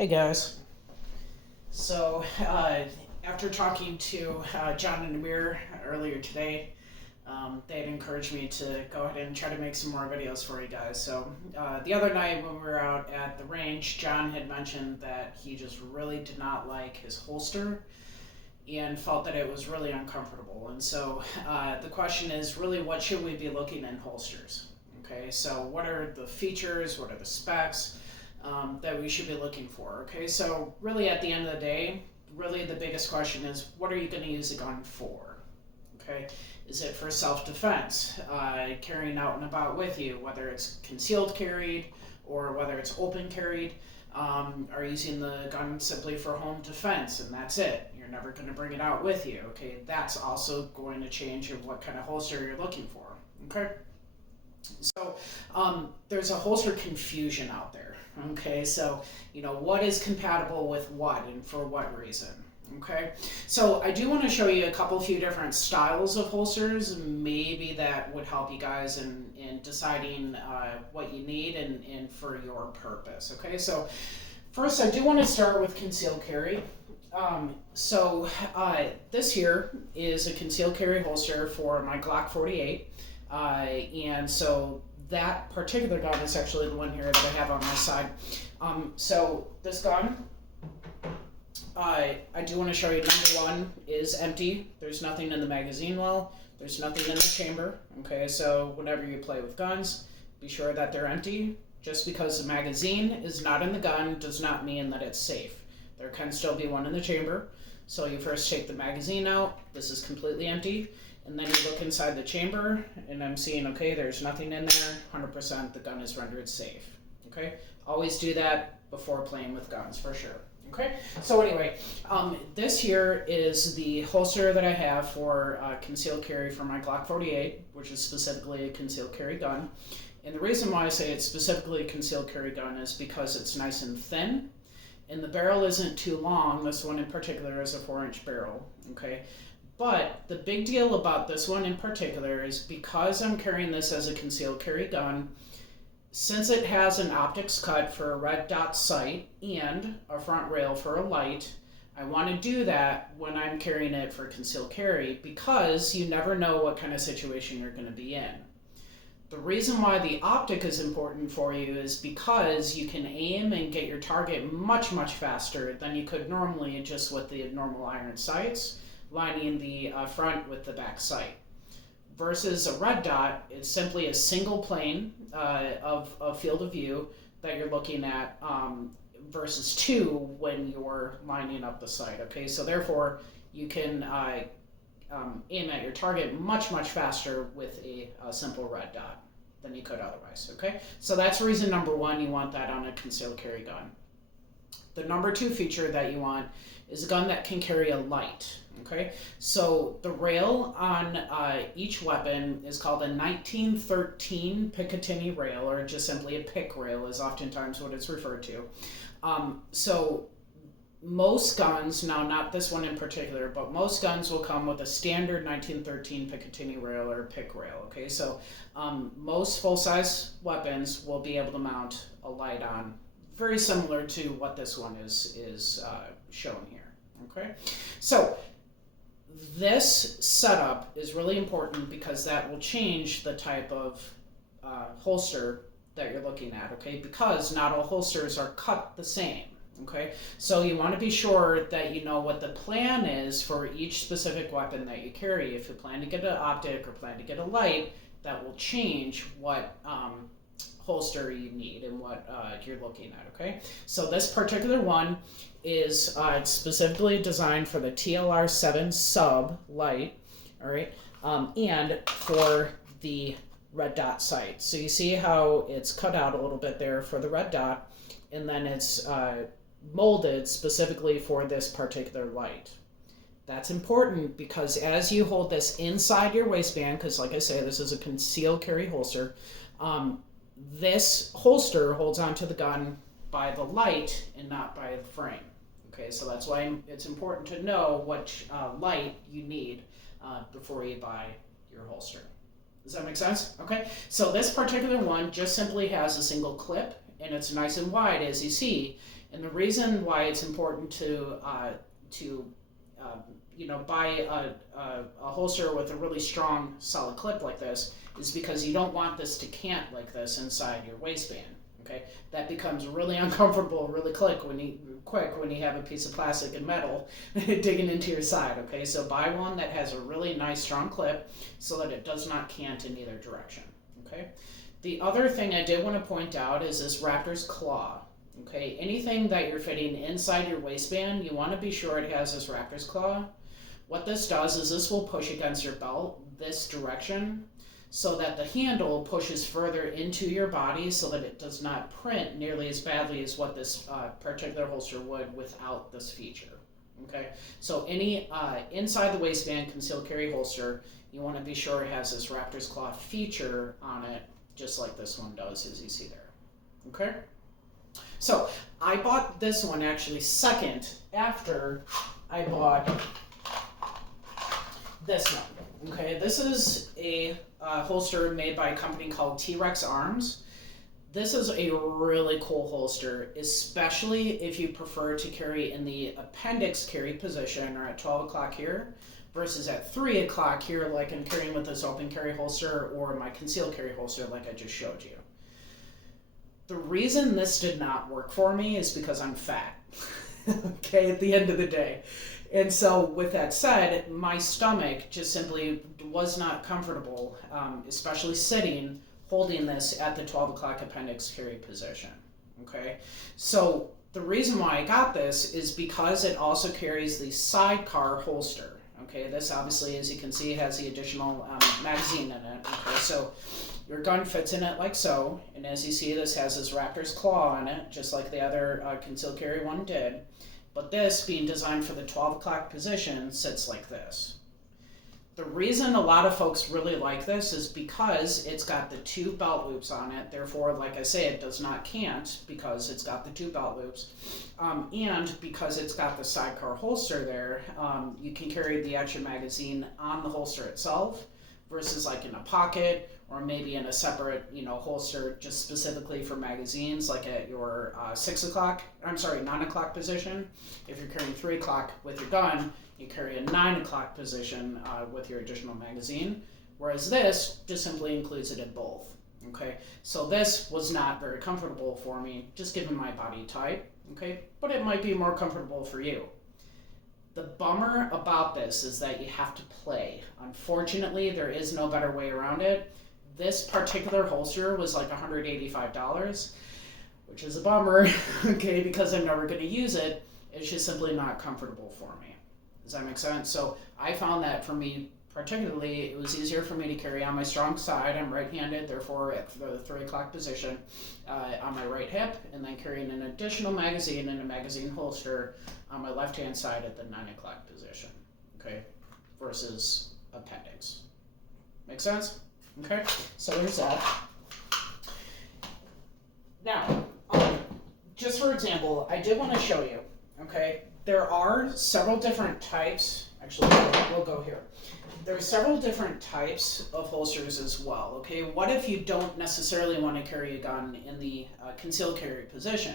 Hey guys. So, after talking to John and Amir earlier today, they had encouraged me to go ahead and try to make some more videos for you guys. So, the other night when we were out at the range, John had mentioned that he just really did not like his holster and felt that it was really uncomfortable. And so, the question is really, what should we be looking in holsters? Okay, so what are the features? What are the specs? That we should be looking for. Okay, so really at the end of the day, really the biggest question is, what are you going to use a gun for? Okay, is it for self-defense, carrying out and about with you, whether it's concealed carried or whether it's open carried? Are you using the gun simply for home defense and that's it? You're never going to bring it out with you. Okay, that's also going to change in what kind of holster you're looking for. Okay. So there's a holster confusion out there. Okay, so what is compatible with what and for what reason. Okay, so I do want to show you a few different styles of holsters. Maybe that would help you guys in deciding what you need and for your purpose. Okay, so first I do want to start with concealed carry. This here is a concealed carry holster for my Glock 48. And so that particular gun is actually the one here that I have on my side. So this gun, I do want to show you, number one is empty. There's nothing in the magazine well. There's nothing in the chamber. Okay, so whenever you play with guns, be sure that they're empty. Just because the magazine is not in the gun does not mean that it's safe. There can still be one in the chamber. So you first take the magazine out. This is completely empty. And then you look inside the chamber, and I'm seeing, okay, there's nothing in there, 100% the gun is rendered safe, okay? Always do that before playing with guns, for sure, okay? So anyway, this here is the holster that I have for concealed carry for my Glock 48, which is specifically a concealed carry gun. And the reason why I say it's specifically a concealed carry gun is because it's nice and thin, and the barrel isn't too long. This one in particular is a 4-inch barrel, okay? But the big deal about this one in particular is because I'm carrying this as a concealed carry gun, since it has an optics cut for a red dot sight and a front rail for a light, I want to do that when I'm carrying it for concealed carry because you never know what kind of situation you're going to be in. The reason why the optic is important for you is because you can aim and get your target much, much faster than you could normally just with the normal iron sights, lining the front with the back sight. Versus a red dot, it's simply a single plane of field of view that you're looking at versus two when you're lining up the sight. Okay, so therefore you can aim at your target much, much faster with a simple red dot than you could otherwise. Okay, so that's reason number one, you want that on a concealed carry gun. The number two feature that you want is a gun that can carry a light. Okay, so the rail on each weapon is called a 1913 Picatinny rail, or just simply a PIC rail is oftentimes what it's referred to. So most guns, now not this one in particular, but most guns will come with a standard 1913 Picatinny rail or PIC rail. Okay, so most full-size weapons will be able to mount a light on, very similar to what this one is shown here. Okay, so this setup is really important because that will change the type of holster that you're looking at, okay? Because not all holsters are cut the same, okay? So you want to be sure that you know what the plan is for each specific weapon that you carry. If you plan to get an optic or plan to get a light, that will change what holster you need and what you're looking at, okay? So this particular one is specifically designed for the TLR7 sub light, all right, and for the red dot sight. So you see how it's cut out a little bit there for the red dot, and then it's molded specifically for this particular light. That's important because as you hold this inside your waistband, because like I say, this is a concealed carry holster, this holster holds onto the gun by the light and not by the frame. Okay, so that's why it's important to know what light you need before you buy your holster. Does that make sense? Okay, so this particular one just simply has a single clip and it's nice and wide as you see, And the reason why it's important to buy a holster with a really strong, solid clip like this is because you don't want this to cant like this inside your waistband. Okay, that becomes really uncomfortable really quick when you have a piece of plastic and metal digging into your side. Okay, so buy one that has a really nice strong clip so that it does not cant in either direction. Okay, the other thing I did want to point out is this Raptor's Claw. Okay, anything that you're fitting inside your waistband, you want to be sure it has this Raptor's Claw. What this does is this will push against your belt this direction so that the handle pushes further into your body so that it does not print nearly as badly as what this particular holster would without this feature. Okay, so any inside the waistband concealed carry holster, you want to be sure it has this Raptor's Claw feature on it, just like this one does, as you see there. Okay, so I bought this one actually second after I bought this one. Okay, this is a holster made by a company called T-Rex Arms. This is a really cool holster, especially if you prefer to carry in the appendix carry position or at 12 o'clock here versus at 3 o'clock here, like I'm carrying with this open carry holster or my concealed carry holster like I just showed you. The reason this did not work for me is because I'm fat, okay, at the end of the day. And so with that said, my stomach just simply was not comfortable, especially sitting, holding this at the 12 o'clock appendix carry position, okay? So the reason why I got this is because it also carries the sidecar holster, okay? This obviously, as you can see, has the additional magazine in it, okay? So your gun fits in it like so, and as you see, this has this Raptor's Claw on it, just like the other concealed carry one did. But this, being designed for the 12 o'clock position, sits like this. The reason a lot of folks really like this is because it's got the 2 belt loops on it. Therefore, like I say, it does not cant because it's got the 2 belt loops. And because it's got the sidecar holster there, you can carry the extra magazine on the holster itself versus like in a pocket or maybe in a separate, holster just specifically for magazines, like at your 9 o'clock position. If you're carrying 3 o'clock with your gun, you carry a 9 o'clock position with your additional magazine, whereas this just simply includes it in both. Okay, so this was not very comfortable for me, just given my body type. Okay, but it might be more comfortable for you. The bummer about this is that you have to play. Unfortunately, there is no better way around it. This particular holster was like $185, which is a bummer, okay, because I'm never going to use it. It's just simply not comfortable for me. Does that make sense? So I found that for me particularly, it was easier for me to carry on my strong side. I'm right-handed, therefore at the 3 o'clock position on my right hip, and then carrying an additional magazine in a magazine holster on my left-hand side at the 9 o'clock position, okay, versus appendix. Make sense? Okay, so there's that. Now, just for example, I did want to show you, okay, there are several different types, actually, we'll go here. There are several different types of holsters as well, okay? What if you don't necessarily want to carry a gun in the concealed carry position?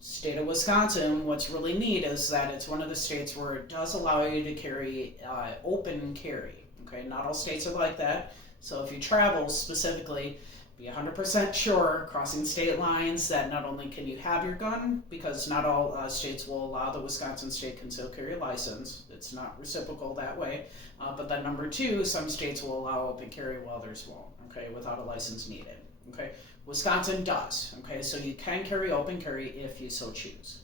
State of Wisconsin, what's really neat is that it's one of the states where it does allow you to carry open carry, okay? Not all states are like that. So if you travel specifically, be 100% sure, crossing state lines, that not only can you have your gun, because not all states will allow the Wisconsin State Concealed Carry License. It's not reciprocal that way. But then number 2, some states will allow open carry while others won't, okay, without a license needed, okay? Wisconsin does, okay? So you can carry open carry if you so choose.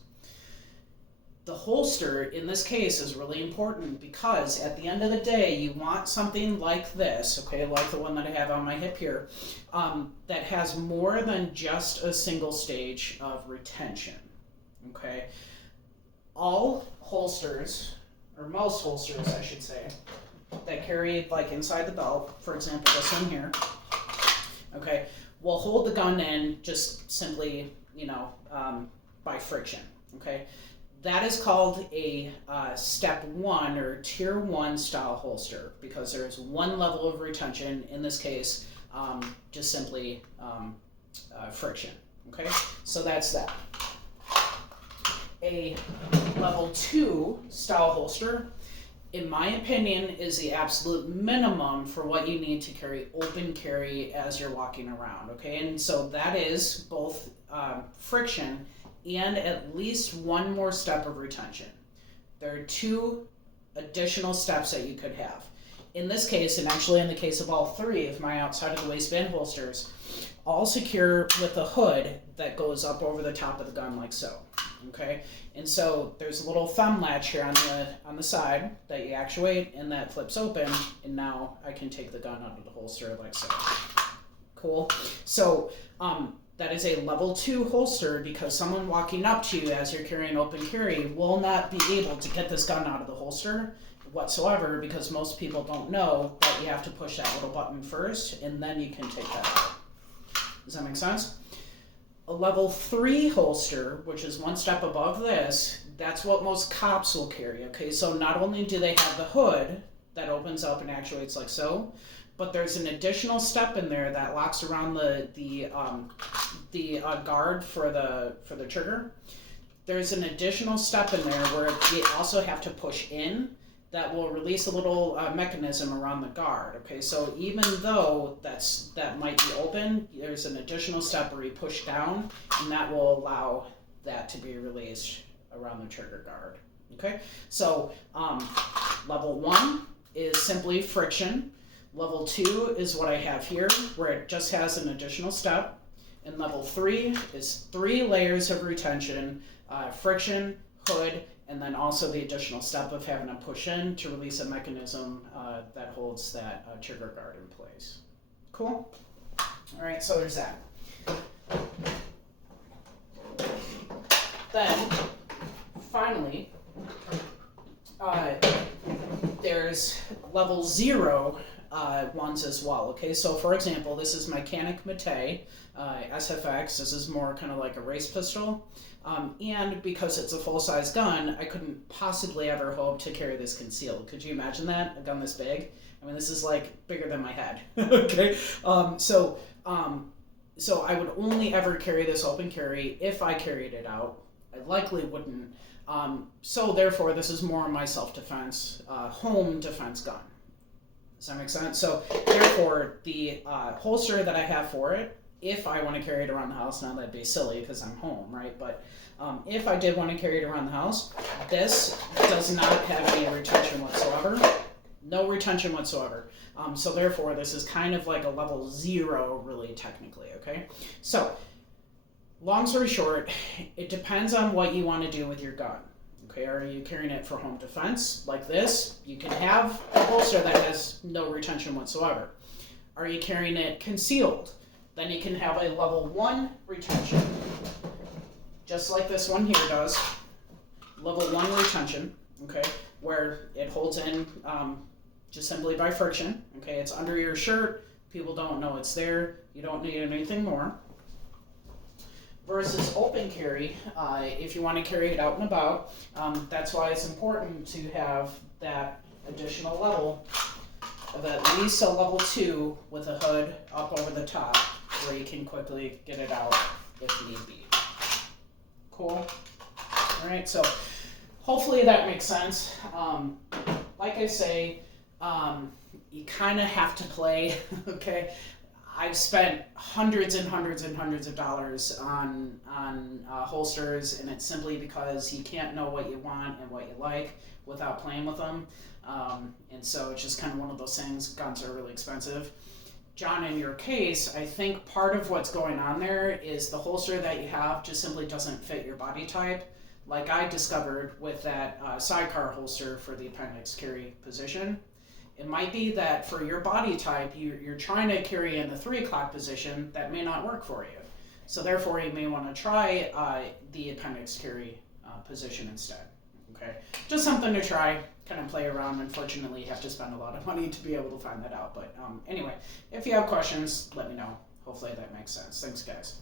The holster in this case is really important because at the end of the day, you want something like this, okay, like the one that I have on my hip here, that has more than just a single stage of retention, okay? All holsters, or most holsters I should say, that carry like inside the belt, for example this one here, okay, will hold the gun in just simply, by friction, okay? That is called a step 1 or tier 1 style holster because there is one level of retention, in this case, just simply friction, okay? So that's that. a level 2 style holster, in my opinion, is the absolute minimum for what you need to carry open carry as you're walking around, okay? And so that is both friction and at least one more step of retention. There are 2 additional steps that you could have. In this case, and actually in the case of all 3 of my outside of the waistband holsters, all secure with a hood that goes up over the top of the gun like so, okay? And so there's a little thumb latch here on the side that you actuate and that flips open, and now I can take the gun out of the holster like so. Cool. So that is a level 2 holster because someone walking up to you as you're carrying open carry will not be able to get this gun out of the holster whatsoever, because most people don't know that you have to push that little button first and then you can take that out. Does that make sense? A level 3 holster, which is one step above this, that's what most cops will carry, okay? So not only do they have the hood that opens up and actuates like so, but there's an additional step in there that locks around the guard for the trigger. There's an additional step in there where you also have to push in that will release a little mechanism around the guard, okay? So even though that might be open, there's an additional step where you push down, and that will allow that to be released around the trigger guard, okay? So level 1 is simply friction. Level 2 is what I have here, where it just has an additional step. And level 3 is 3 layers of retention, friction, hood, and then also the additional step of having to push in to release a mechanism that holds that trigger guard in place. Cool? All right, so there's that. Then, finally, there's level 0 ones as well, okay? So for example, this is my Canik Mate SFX. This is more kind of like a race pistol. And because it's a full-size gun, I couldn't possibly ever hope to carry this concealed. Could you imagine that? A gun this big? I mean, this is like bigger than my head, okay? So I would only ever carry this open carry if I carried it out. I likely wouldn't. So therefore, this is more my self-defense, home defense gun. Does that make sense? So therefore, the holster that I have for it, if I want to carry it around the house, now that'd be silly because I'm home, right? But if I did want to carry it around the house, this does not have any retention whatsoever. No retention whatsoever. So therefore, this is kind of like a level 0, really, technically, okay? So, long story short, it depends on what you want to do with your gun. Okay, are you carrying it for home defense, like this? You can have a holster that has no retention whatsoever. Are you carrying it concealed? Then you can have a level 1 retention, just like this one here does. Level 1 retention, okay, where it holds in just simply by friction, okay? It's under your shirt, people don't know it's there, you don't need anything more. Versus open carry, if you want to carry it out and about, that's why it's important to have that additional level of at least a level 2 with a hood up over the top where you can quickly get it out if need be. Cool? Alright, so hopefully that makes sense. Like I say, you kind of have to play, okay? I've spent hundreds and hundreds and hundreds of dollars on holsters, and it's simply because you can't know what you want and what you like without playing with them. And so it's just kind of one of those things. Guns are really expensive. John, in your case, I think part of what's going on there is the holster that you have just simply doesn't fit your body type. Like I discovered with that sidecar holster for the appendix carry position. It might be that for your body type, you're trying to carry in the 3 o'clock position, that may not work for you. So therefore, you may want to try the appendix carry position instead. Okay, just something to try, kind of play around. Unfortunately, you have to spend a lot of money to be able to find that out. But anyway, if you have questions, let me know. Hopefully that makes sense. Thanks, guys.